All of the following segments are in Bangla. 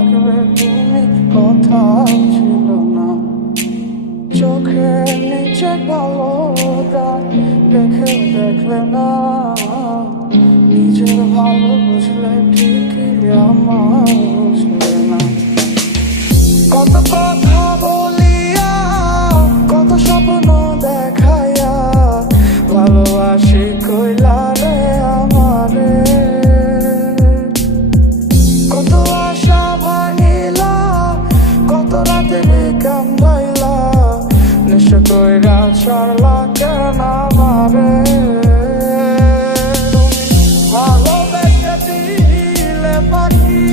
থাকবে তুমি কথা ছিল না, চোখের নিচে কালো দাগ রেখে দেখলে না, নিজের ভালো বুঝলে ঠিকই আমার বুঝলে না। কত কথা বলিয়া, কত স্বপ্ন দেখাইয়া, ভালোবাসি কইলা রে আমারে, কত আশা ভাঙিলা, কত রাতে কান্দাইলা, নেশা কইরা ছাড়লা কেন আমারে। ভালোবেসে দিলে পাখি,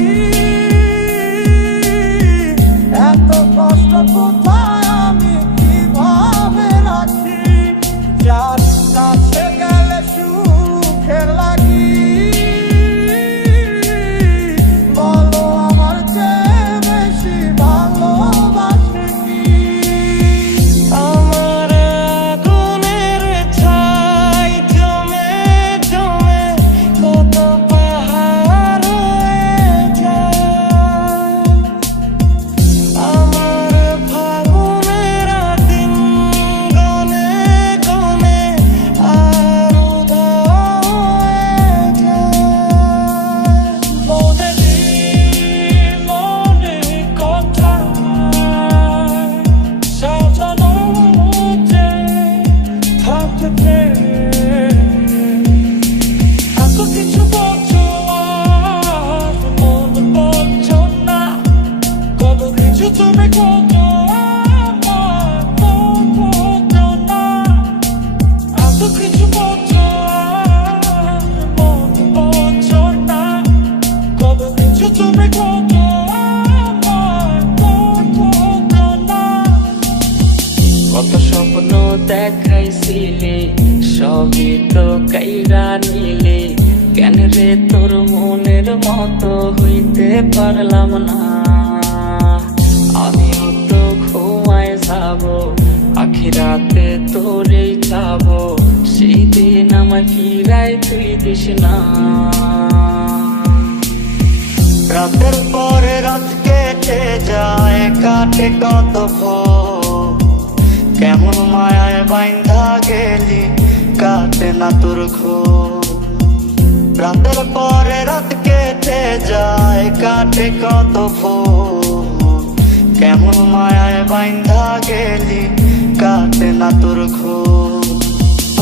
এত কষ্ট কোথায় আমি কিভাবে রাখি, যার কাছে গেলে সুখে লাগি, বলো আমার চেয়ে বেশি ভালোবাসে কি। আমার আগুনের ছাই জমে জমে কত পাহাড় হয়ে যায়, আমার ফাগুনের দিন গনে গনে আর উধাও হয়ে যায়। মনে নেই মনে কথা সাজানো যে থাকতে, এত কিছু বলছো আর মন বলছো না, কত কিছু তুমি করছো আমার মন বলছো না, এত কিছু বলছো আর মন বলছো না, কত কিছু তুমি করছো আমার মন বলছো না। কত স্বপ্ন দেখাইছিলে সবই তো কাইরা নিলে, কেন রে তোর মনের মতো হইতে পারলাম না। আমিও তো ঘুমায় যাব, আখিরাতে তোরেই চাবো, সেই দিন আমায় ফিরাই তুই দিস না। রাতের পরে রাত কেটে যায়, কাটে কত ভোর, কেমন মায়ায় বাইন্ধা গেলি কাটে না তোর ঘোর। রাতের পরে রাত কেটে যায়, কাটে কত ভোর, কেমন মায়ায় বাইন্ধা গেলি কাটে না তোর ঘোর।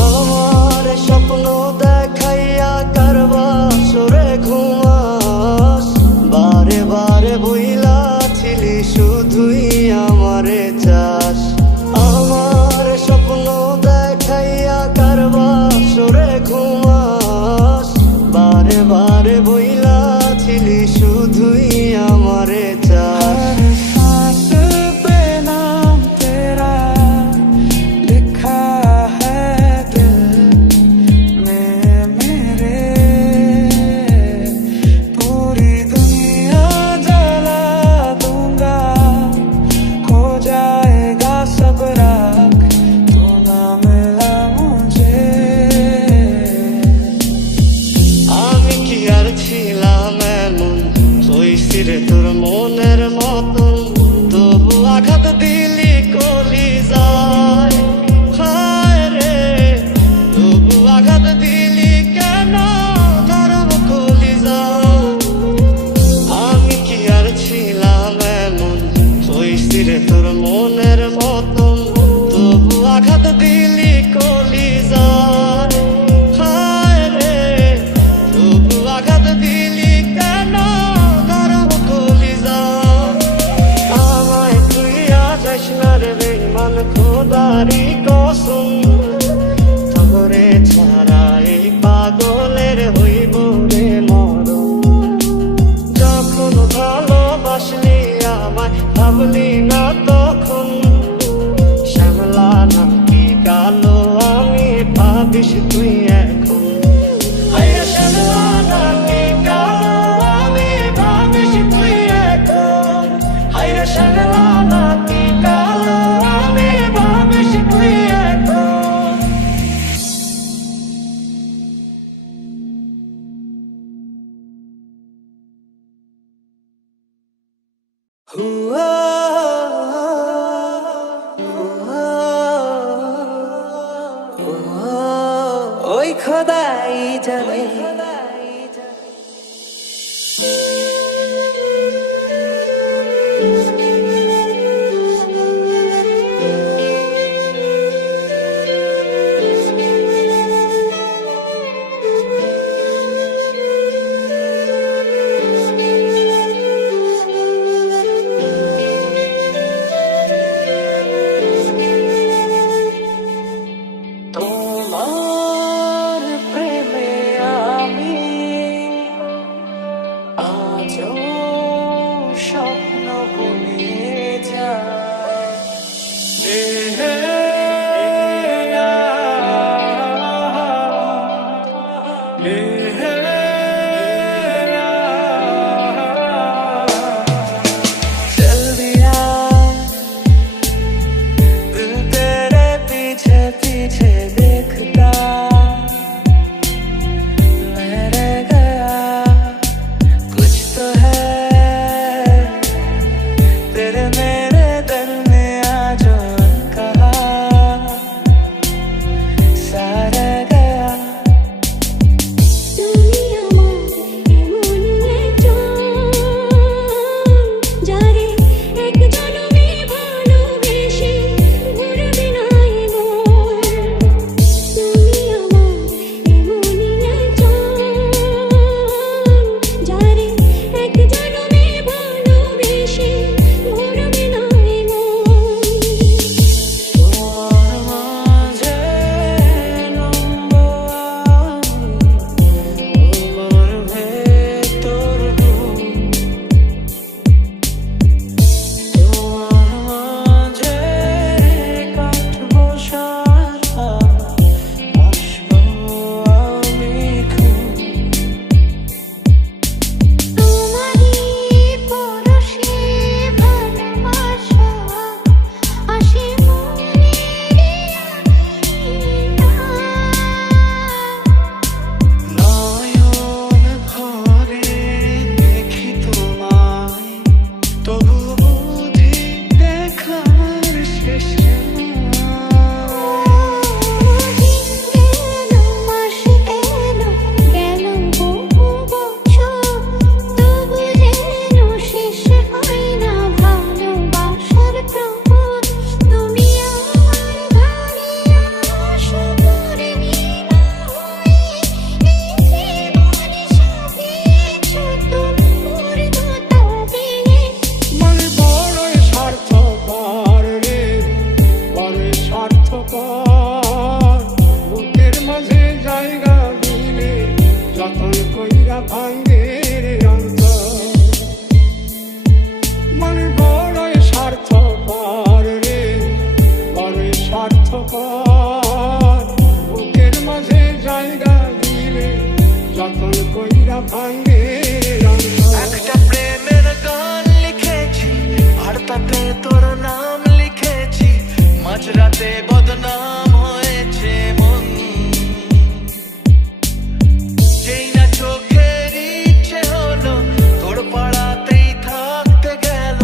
আমার স্বপ্ন দেখাইয়া কারবা সরে ঘুমাস, বারে বারে বইলা ছিলি শুধুই আমারে চাস। আমার স্বপ্ন দেখাইয়া কারবা সরে ঘুমাস, বারে বারে বইলা ছিলি শুধুই আমারে চাস। सांस पे नाम तेरा लिखा है दिल में मेरे, पूरी दुनिया जला दूंगा, हो जाएगा सब राख, तू ना मिला मुझे। আমি কি আর ছিলাম এমন, হইছি রে তোর মনের মতন, তবু আঘাত দিলি কলিজায়, হায় রে তবু আঘাত দিলি কেন নরম কলিজায়। আমি কি আর ছিলাম এমন, হইছি রে তোর মনের মতন, তবু আঘাত দিলি কলিজায়, হায় রে তবু আঘাত দিলি কেন নরম কলিজায়। আমায় তুই আজ না রে বেঈমান খোদারি হুয়া, ওই খোদাই জানে। তোমার প্রেমে আমি আজও স্বপ্ন বুনে चल दिया दिल तेरे पीछे पीछे देखता मैं रह गया कुछ तो है तेरे मेरे दरमियां जो कहा सा रह गया তুমি আমার এমন একজন যারে এক জনমে ভালোবেসে ভুলবে না এমন। তুমি আমার এমন একজন যারে এক জনমে ভালোবেসে ভুলবে না এমন। তোমার মাঝে লম্বা তোমার ভেতর তোমার মাঝে কাটবো সারা আসবো আমি খুব তোমারই পরশে ভালোবাসা আসে মনে নয়ন ভরে দেখি তোমায় তবু বুঝি দেখার শেষ নাই। গেল মাস গেল বহু বছর তবু যেন শেষ হয় না ভালোবাসার প্রহর। তুমি আমার ঘরে আসো করে নীলা হয়ে এই জীবনে সাজিয়েছো তোমার তবে মানে বড়ই স্বার্থপর রে, বড়ই স্বার্থপর। বুকের মাঝে জায়গা দিলে যতন কইরা ভাঙ্গে রে অন্তর। মানে বড়ই স্বার্থপর রে, বড়ই স্বার্থপর। বুকের মাঝে জায়গা দিলে যতন কইরা ভাঙ্গে রে অন্তর। একটা প্রেমের গান লিখেছি আর তাতে তোর নাম লিখেছি মাঝরাতে বদনাম হয়েছে মন যেই না চোখের ইচ্ছে হলো তোর পাড়াতেই থাকতে গেল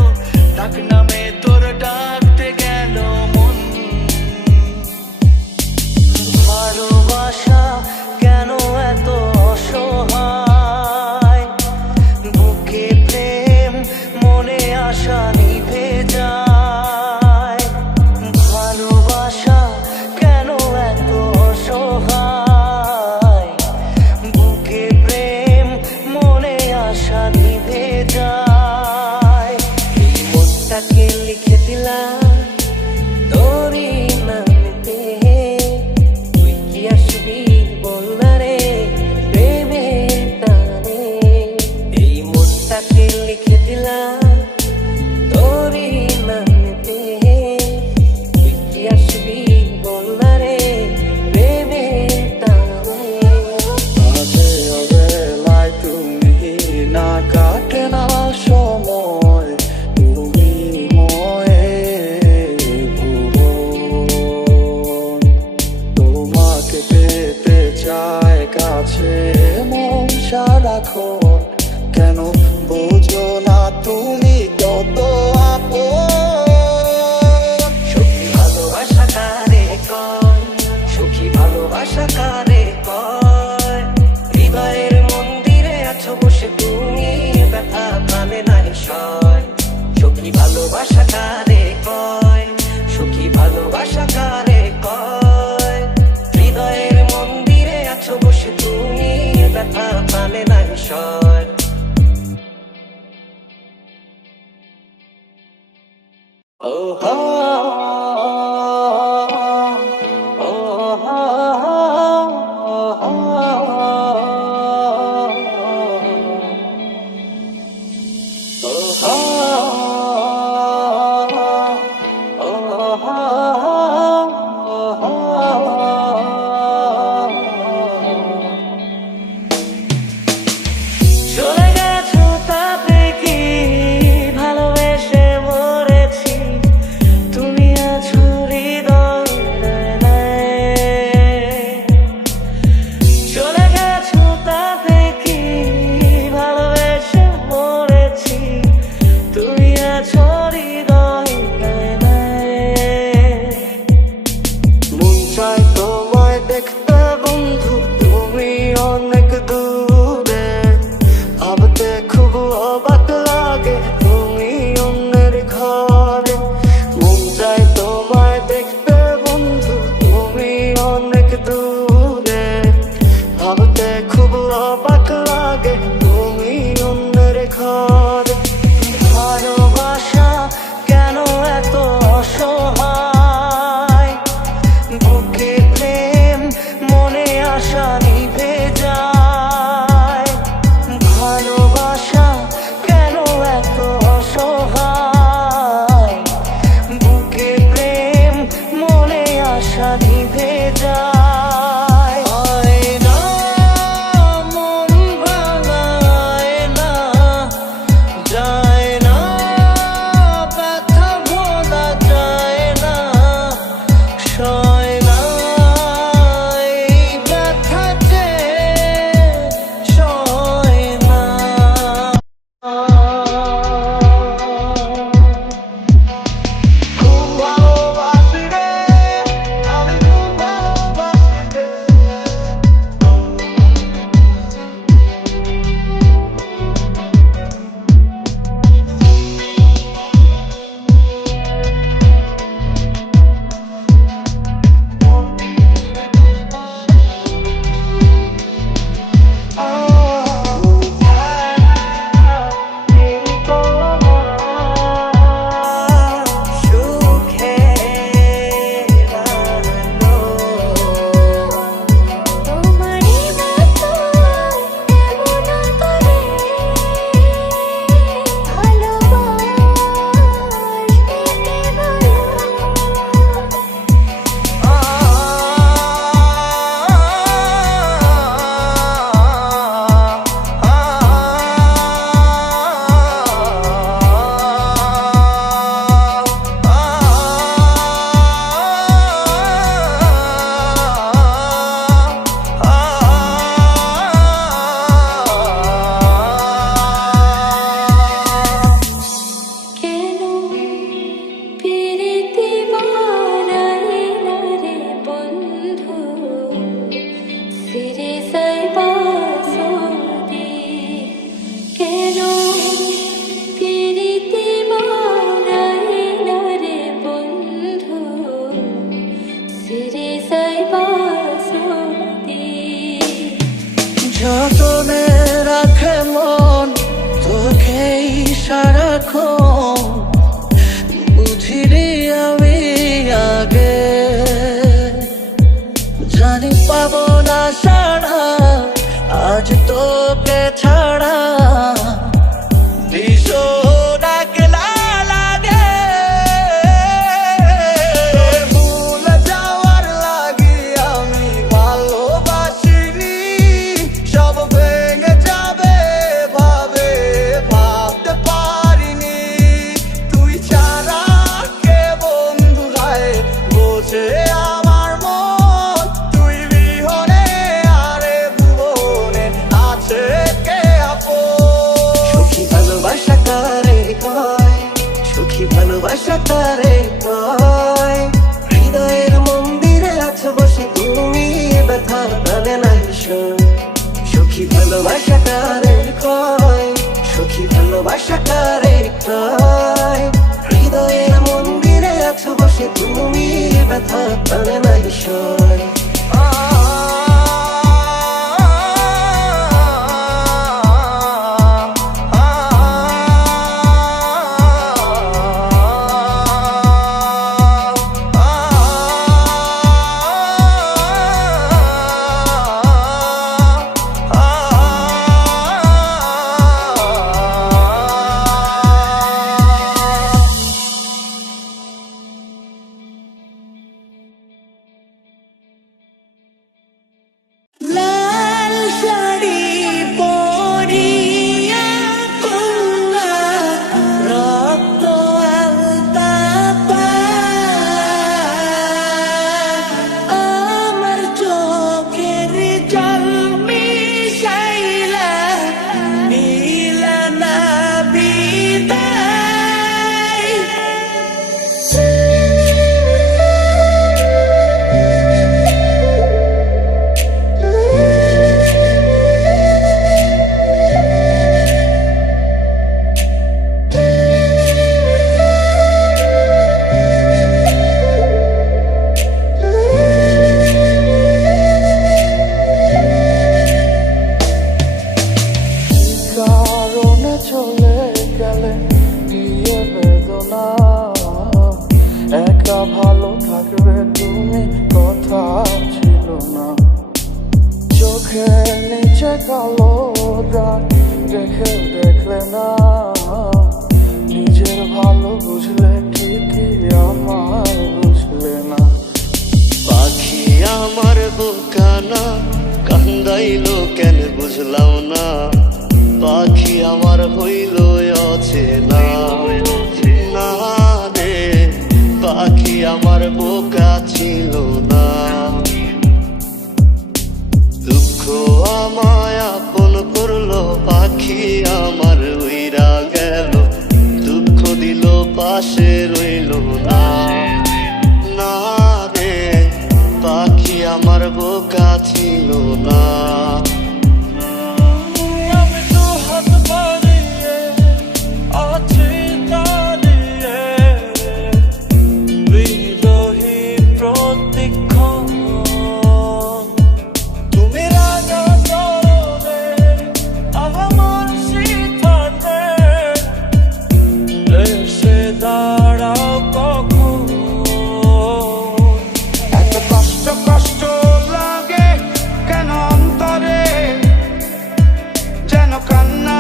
ডাক নামে তোর ডাকতে গেল মন ভালোবাসা কেন এত অসহায় বুকে প্রেম মনে আশা নিভে যায় ভালোবাসা কেন এত অসহায় বুকে প্রেম মনে আশা নিভে যায় এই মনটাকে লিখে দিলাম তোরই নামেতে তুই কি আসবি বল না রে প্রেমের টানে এই মনটাকে লিখে দিলাম তোরই ও হো, ও হো, ও হো, চলে গেছো তাতে কি ভালোবেসে মরেছি, তুমি আছো হৃদয়ে। চলে গেছো তাতে কি ভালোবেসে মরেছি, তুমি আছো হৃদয়ে। মন চায় তোমায় দেখতে বন্ধু, তুমি অনেক দূরে, ভাবতে খুব অবাক লাগে তুমি অন্যের ঘরে। মন চায় তোমায় দেখতে বন্ধু, তুমি অনেক দূরে, ভাবতে খুব অবাক লাগে তুমি অন্যের ঘরে। ভালোবাসা কেন এত অসহায়, বুকে প্রেম মনে আশা নিভে যায়। ভালোবাসা কেন এত অসহায়, বুকে প্রেম মনে আশা নিভে যায়। আয়না মন ভাঙায় না, যায় না ব্যথা ভোলা যায় না, সয় না এই ব্যথা যে সয় না। খুব ভালোবাসি রে, আমি খুব ভালোবাসি রে। সুখে বানানো তোমারই মতো এমন করে ভালোবাসতে বলো। কেন প্রীতি বানাই না রে বন্ধু, সিরে সাইবা সদি। কেন প্রীতি বানাই না রে বন্ধু, সিরে সাইবা সদি। যতনে রাখে মন তোকেই সারাক্ষণ, বুঝিনি আমি আগে, জানি পাবো না সারা আজ তোকে ছাড়া। ভীষণ একলা লাগে, ভুলে যাওয়ার লাগি আমি ভালোবাসিনি, সব ভেঙে যাবে ভাবে ভাবতে পারিনি। তুই ছাড়া কে বন্ধু রায় বোঝে আমার মন, তুই বিহনে আরে ভুবনে আছে কে আপন। সুখী ভালোবাসা কারে কয়, সুখী ভালোবাসা কারে কয়, হৃদয়ের মন্দিরে আছো বসে তুমি ব্যথা জানে না ঈশ্বর। সুখী ভালোবাসা কারে কয়, সুখী ভালোবাসা কারে কয়, হৃদয়ের মন্দিরে আছো বসে তুমি ব্যথা জানে না ঈশ্বর। না, একা ভালো থাকবে তুমি কথা ছিল না। চোখের নিচে কালো দাগ রেখে দেখলে না, নিজের ভালো বুঝলে ঠিকই আমার বুঝলে না। পাখি আমার বোকানা কান্দাইলো কেন বুঝলাম না, পাখি আমার হইল অচেনা। না রে পাখি আমার বোকা ছিল না, দুঃখ আমায় আপন করলো পাখি আমার উইরা গেল, দুঃখ দিল পাশে রইল না। না রে পাখি আমার বোকা ছিল না। আমি তো হাত বাড়িয়ে আছি দাঁড়িয়ে, বিরোহী প্রতিক্ষণ। তুমি রাজা চরণে আমার সিদ্ধান্তে এসে দাঁড়াও কখন। এত কষ্ট কষ্ট লাগে কেন অন্তরে, যেন কান্না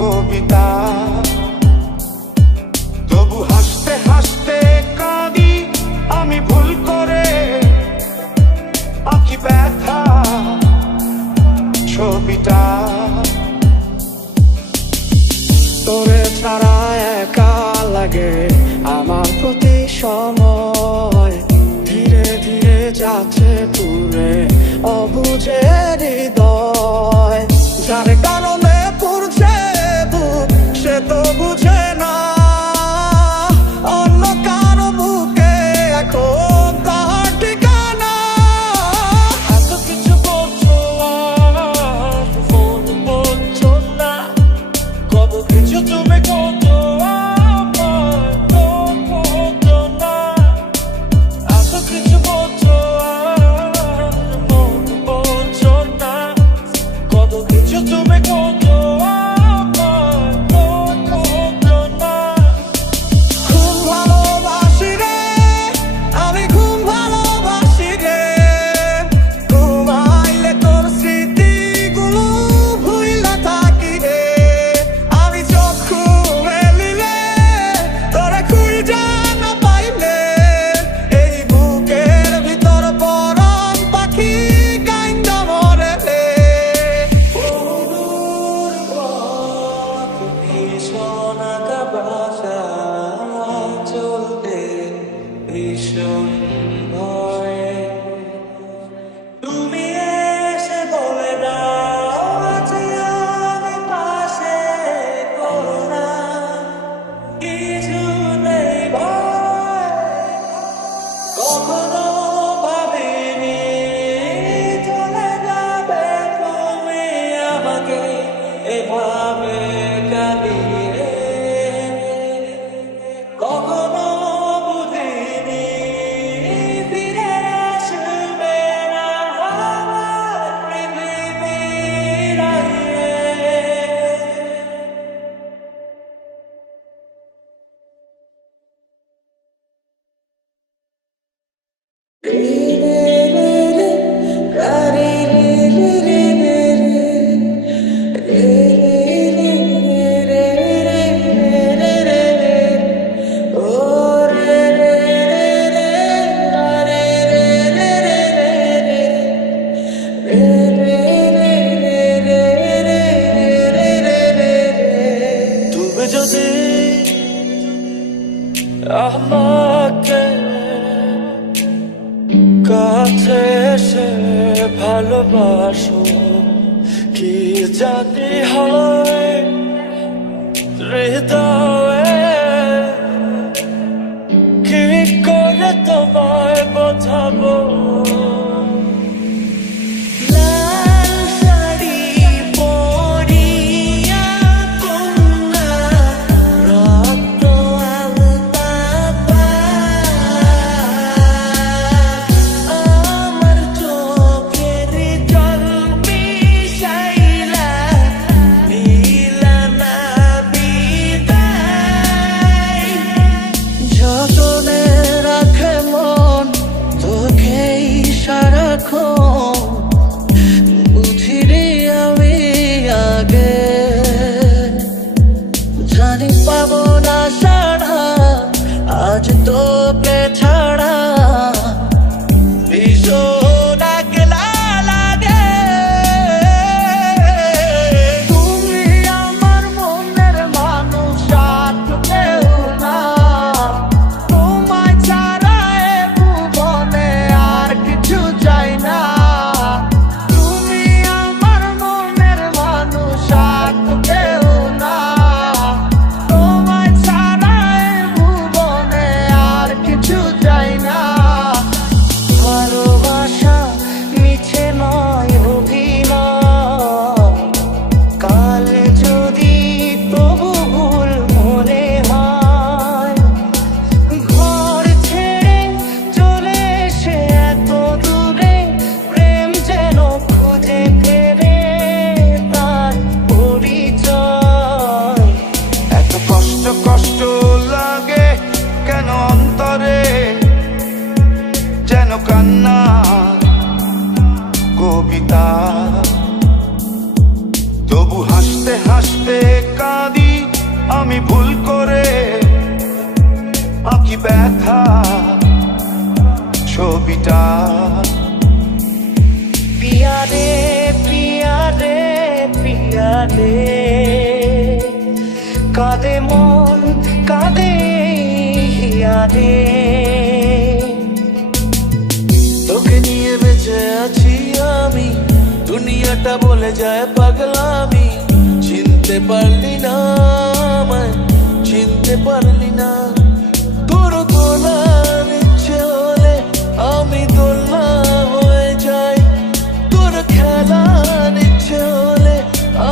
কবিতা। তবু হাসতে হাসতে কাঁদি আমি ভুল করে, আঁকি ব্যথা ছবিটা। তোরে ছাড়া একা লাগে আমার প্রতি সময়, ধীরে ধীরে যাচ্ছে পুরে অবুঝে হৃদয়। যার কারণে পুরছে বুক সে তো বুঝে না, অন্য কারো বুকে এখন তার ঠিকানা। এত কিছু বলছো আর ফোন বলছো না, কত কিছু তুমি করছো আমার তো করছো না। এত কিছু বলছো আর মন বলছো না, কত কিছু তুমি করছো আমার তো করছো না। ঘুম ভালোবাসি রে আমি, ঘুম ভালোবাসি রে। ঘুমাইলে তোর স্মৃতিগুলো ভুইলা থাকি রে। আমি চোখ মেলিলে তোরে খুঁজা না পাইলে, এই বুকের ভিতর পরাণ পাখি কাইন্দা মরে রে। ভীষণ আঁকা বাসা চলতে ভীষণ ভয়, তুমি এসে বলে দাও আছি আমি পাশে, করো না কিছু নেই ভয়। কখনো ভাবিনি চলে যাবে তুমি আমাকে এভাবে কাঁদিয়ে, কখনো বুঝিনি ফিরে আসবে না আমার পৃথিবীর আইয়ে। তুমি যদি আমাকে কাছে এসে ভালোবাসো, কি জানি হয় হৃদয়ে, কি করে তোমায় বোঝাবো। লাল শাড়ি পরিয়া কন্যা রক্ত আলতা পা, আমার চোখের জল মিশাইলা নীলা না বিদায়। তোকে ছাড়া ভীষণ একলা লাগে। তুমি আমার মনের মানুষ, আর কেউ না। তোমায় ছাড়া এ ভুবনে আর কিছু চাই না। তুমি আমার মনের মানুষ, আর কেউ না। তোমায় ছাড়া এ ভুবনে আর কিছু চাই না। ভালোবাসা মিছে নয় অভিনয়, কাল যদি তবু ভুল মনে হয়। ঘর ছেড়ে চলে এসে এত দূরে, প্রেম যেন খুঁজে ফেরে তার পরিচয়। এত কষ্ট কষ্ট লাগে কেন অন্তরে, যেন কান্না কবিতা। তবু হাসতে হাসতে কাঁদি আমি ভুল করে, আঁকি ব্যথা ছবিটা। পিয়া রে পিয়া রে পিয়া রে, কাঁদে মন কাঁদে হিয়া রে। তোকে নিয়ে বেঁচে আছি আমি, দুনিয়াটা বলে যায় পাগলামি। চিনতে পারলি না আমায়, চিনতে পারলি না। তোর দোলার ইচ্ছে হলে আমি দোলনা হয়ে যাই, তোর খেলার ইচ্ছে হলে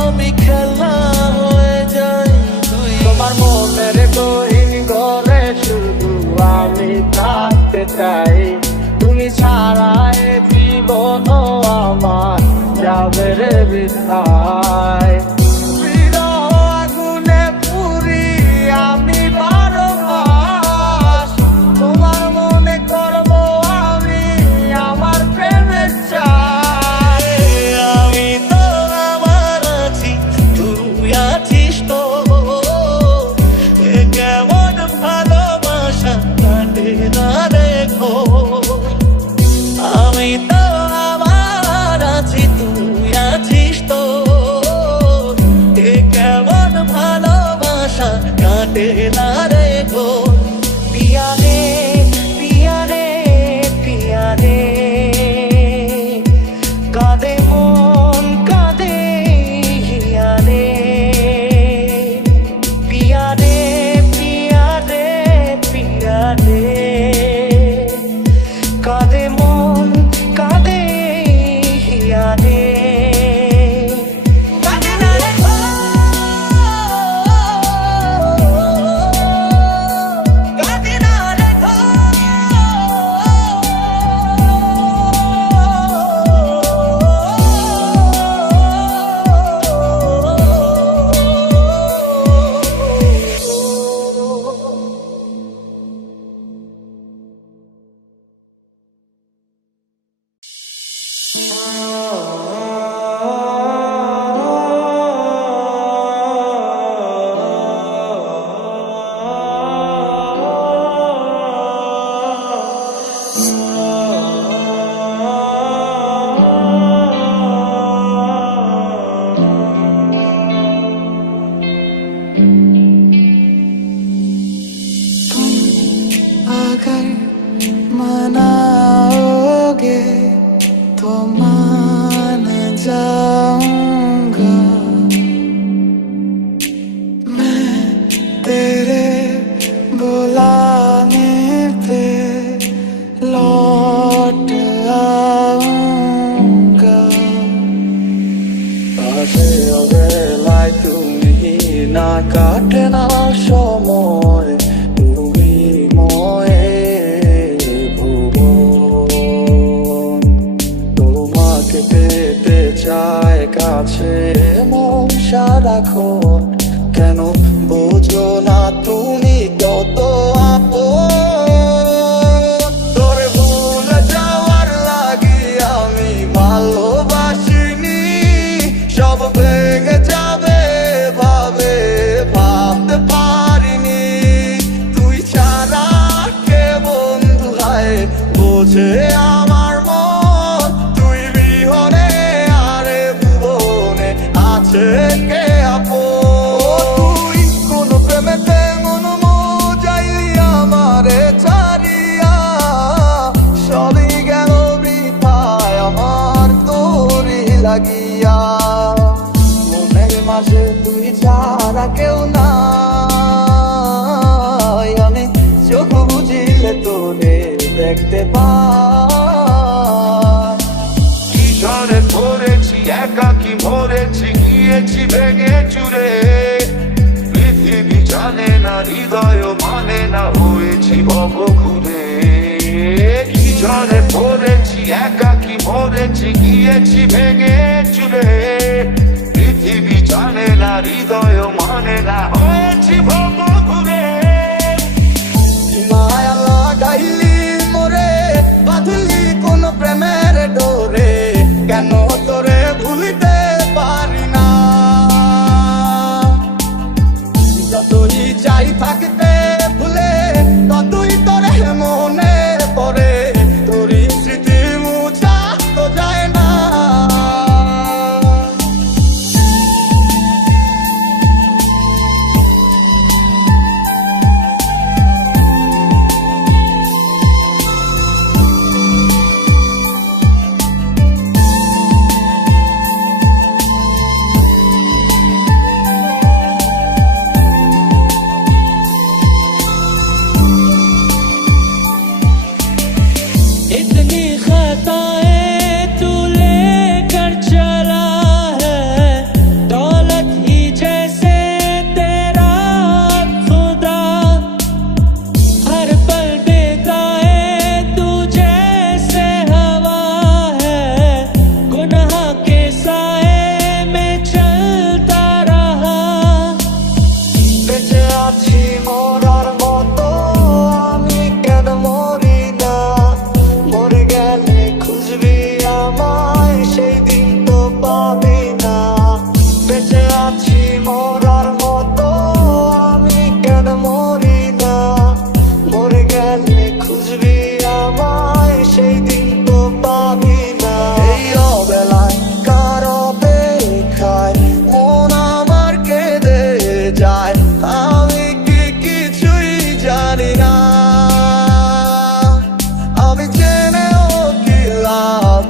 আমি খেলা হয়ে যাই। তুই তোমার মনের গহীন ঘরে শুধু আমি থাকতে চাই। তুমি ছাড়া এ জীবন আমার যাবে রে বৃথায়। বিরহ আগুনে পুরি আমি 12 মাস, তোমার মনে করব আমি আমার প্রেমের চাই। আমি তো আমার আছি, তুই আছিস তো। এ কেমন ভালোবাসা কাটে না দেখো। আমি তো আমার আছি, তুই আছিস তো। এ কেমন ভালোবাসা কাটে না দেখো। পিয়া রে পিয়া রে পিয়া রে, কাঁদে মন কাঁদে হিয়া রে। পিয়া রে পিয়া রে পিয়া রে, কাঁদে মন কাঁদে হিয়া রে। কাঁদে না রে গো, কাঁদে না রে গো। अगर मनाओगे तो मान जाऊंगा मैं, तेरे बुलाने पे लौट आऊंगा। কাছে অবেলায় তুমি না কাটে না সময়, তুমি ময়ে ভুবন। তোমাকে পেতে চায় কাছে মন সারাক্ষণ, কেন বোঝো না তুমি কত আপন। তোরে ভুলে যাওয়ার লাগি আমি ভালোবাসিনি, সব ভেঙে যাবে ভাবে ভাবতে পারিনি। তুই ছাড়া দেখতে পাই। কি ঝড়ে পড়েছি একাকি মরেছি গিয়েছি ভেঙে চুরে, পৃথিবী জানে না হৃদয় মানে না হয়েছি ভব ঘুরে। কি ঝড়ে পড়েছি একাকি মরেছি গিয়েছি ভেঙে চুরে, পৃথিবী জানে না হৃদয় মানে না হয়েছি ভব ঘুরে। মায়া লাগাইলি মোরে বাঁধলি কোন প্রেমের ডোরে, কেন তোরে ভুলিতে পারি না। যতই চাই থাকতে ভুলে ততই তোরে মনে পড়ে, তোরই স্মৃতি মুছা তো যায় না। इतनी खताएं तू लेकर चला है, दौलत ही जैसे तेरा खुदा, हर पल बेगाए तू जैसे हवा है, गुनाह के साए में चलता रहा। বেঁচে আছি মরার মতো আমি কেন মরি না, মরে গেলে খুঁজবি আমায় সেই দিন তো পাবি না। বেঁচে আছি মরার মতো আমি কেন মরি না, মরে গেলে খুঁজবি আমায় সেই দিন তো পাবি না। এই অবেলায় কার অপেক্ষায় মন আমার কেঁদে যায়, আমি কি কিছুই জানি না। আমি জেনেও কি লাভ,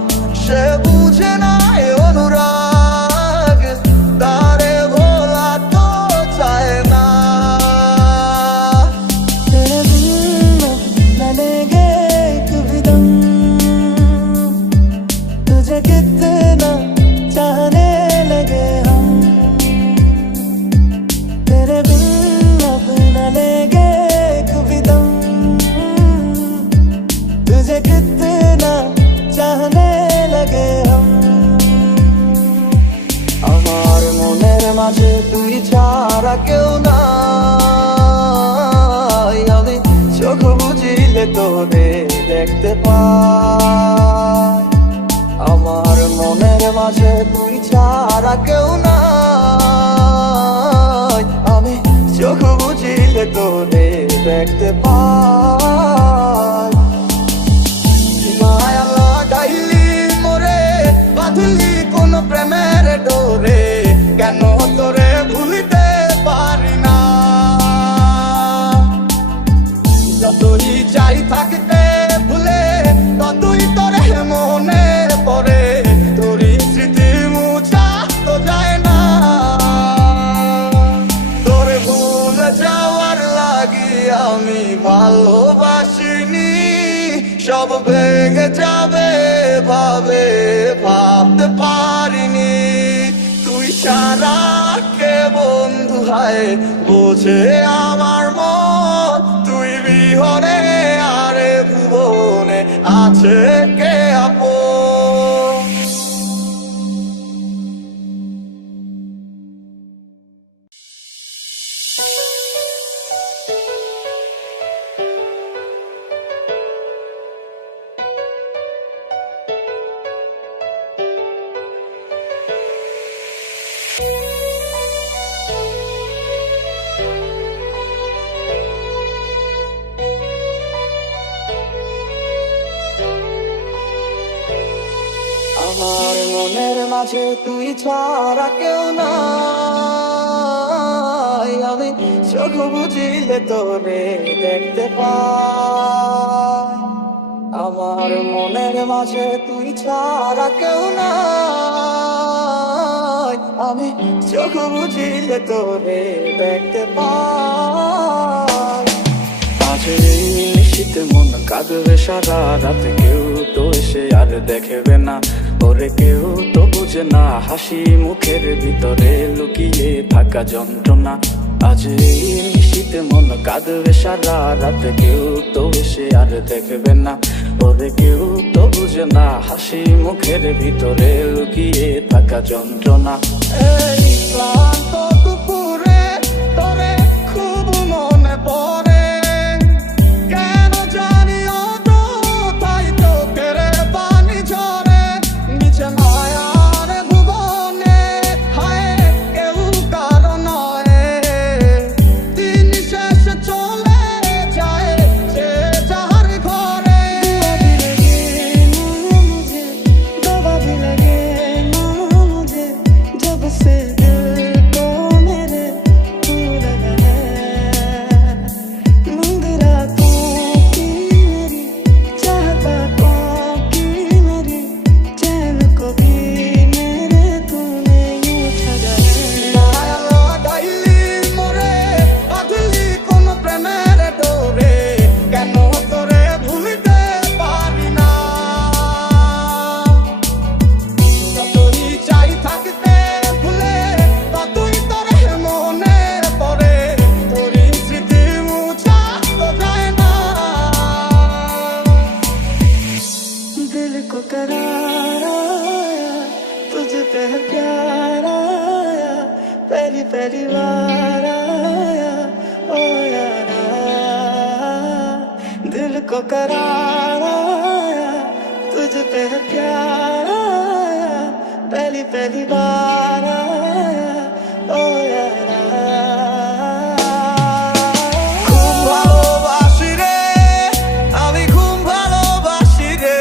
সে বুঝে নাই অনুরাগ, তারে ভোলা তো চায় না। तेरे बिन न लेंगे कभी दम, तुझे कितना चाहने लगे हम। तेरे बिन अब न लेंगे कभी दम, तुझे कितना चाहने लगे हम। আমার মনের মাঝে তুই ছাড়া কেউ নাই, আমি চোখ বুঝিলে তোরে দেখতে পাই। আমার মনের মাঝে তুই ছাড়া কেউ নাই, আমি চোখ বুঝিলে তোরে দেখতে পাই। মায়া লাগাইলি মোরে বাঁধলি কোন প্রেমের ডোরে, কেন তোরে ভুলিতে পারি না। যতই চাই থাকতে ভুলে ততই তোরে মনে পড়ে, তোরই স্মৃতি মুছা তো যায় না। তোরে ভুলে যাওয়ার লাগি আমি ভালোবাসিনি, সব ভেঙে যাবে ভাবে ভাবতে পারিনি। তুই ছাড়া কে বন্ধু হায় বোঝে আমার মন, তুই বিহনে আরে ভুবনে আছে কে আপন। আমার মনের মাঝে তুই ছাড়া কেউ নাই, আমি চোখ বুঝিলে তোরে দেখতে পাই। আমার মনের মাঝে তুই ছাড়া কেউ নাই, আমি চোখ বুঝিলে তোরে দেখতে পাই। আজ এই নিশীথে মন কাঁদবে সারা রাত, কেউ তো এসে আর দেখবে না, ওরে কেউ তো বুঝে না হাসি মুখের ভিতরে লুকিয়ে থাকা যন্ত্রণা। আজ এই নিশীতে মন কাঁদবে সারা রাত, কেউ তো এসে আর দেখবে না, ওরে কেউ তো বুঝে না হাসি মুখের ভিতরে লুকিয়ে থাকা যন্ত্রণা। এই ক্লান্ত দুপুরে তোরে খুব মনে পড়ে, কেন জানি অযথাই চোখের পানি ঝরে, নিচে মায়ার ভুবনে হায় কেউ কারো নয়, দিন শেষে চলে যায় যে যার ঘরে। दवा भी लगे ना मुझे, जब से दिल को मेरे तू लगा है। नींद रातों की मेरी, चाहत बातों की मेरी, चैन को भी मेरे तूने यूं ठगा है। মায়া লাগাইলি মোরে, বাঁধলি কোন প্রেমের ডোরে, কেন তোরে ভুলিতে পারি না। যতই চাই থাকতে ভুলে, ততই তোরে মনে পড়ে, তোরই স্মৃতি মুছা তো যায় না। दिल को करार आया, तुझ पे प्यार आया, पहली पहली बार आया ओ यारा। दिल को करार आया, तुझ पे प्यार आया, पहली पहली बार आया ओ यारा। খুব ভালোবাসি রে, আমি খুব ভালোবাসি রে,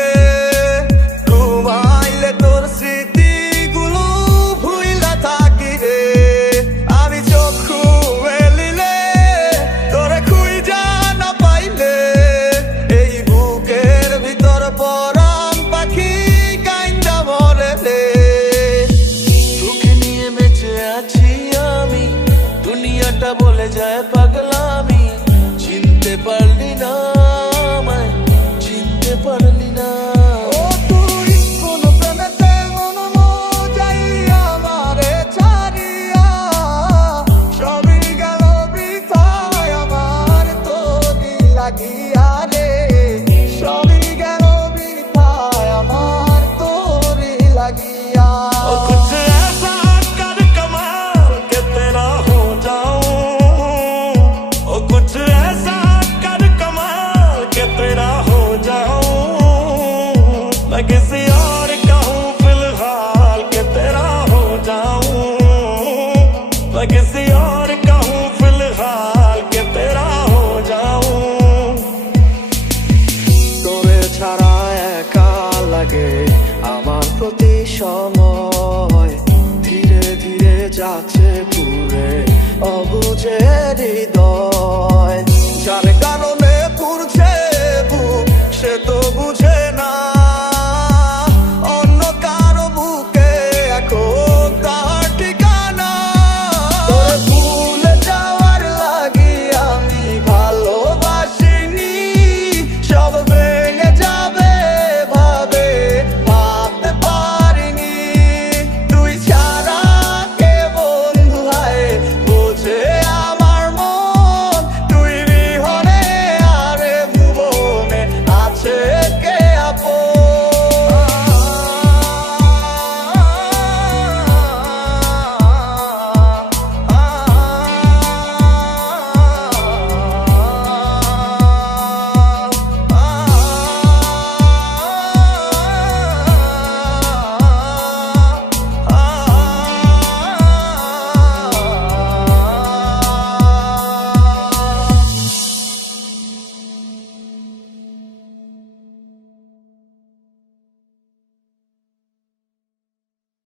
ঘুমাইলে তোর স্মৃতিগুলো ভুইলা থাকি রে, আমি চক্ষু মেলিলে তোরে খুঁজা না পাইলে, এই বুকের ভিতর পরাণ পাখি কাইন্দা মরে রে। তোকে নিয়ে বেঁচে আছি আমি, দুনিয়াটা বলে যায় পাগলামি, চিনতে পারলি না আমায়, চিনতে পারলি না। ও তুই কোন প্রেমেতে মন মজাইয়া আমারে ছাড়িয়া, সবই গেল বৃথায় আমার তোরি লাগিয়া।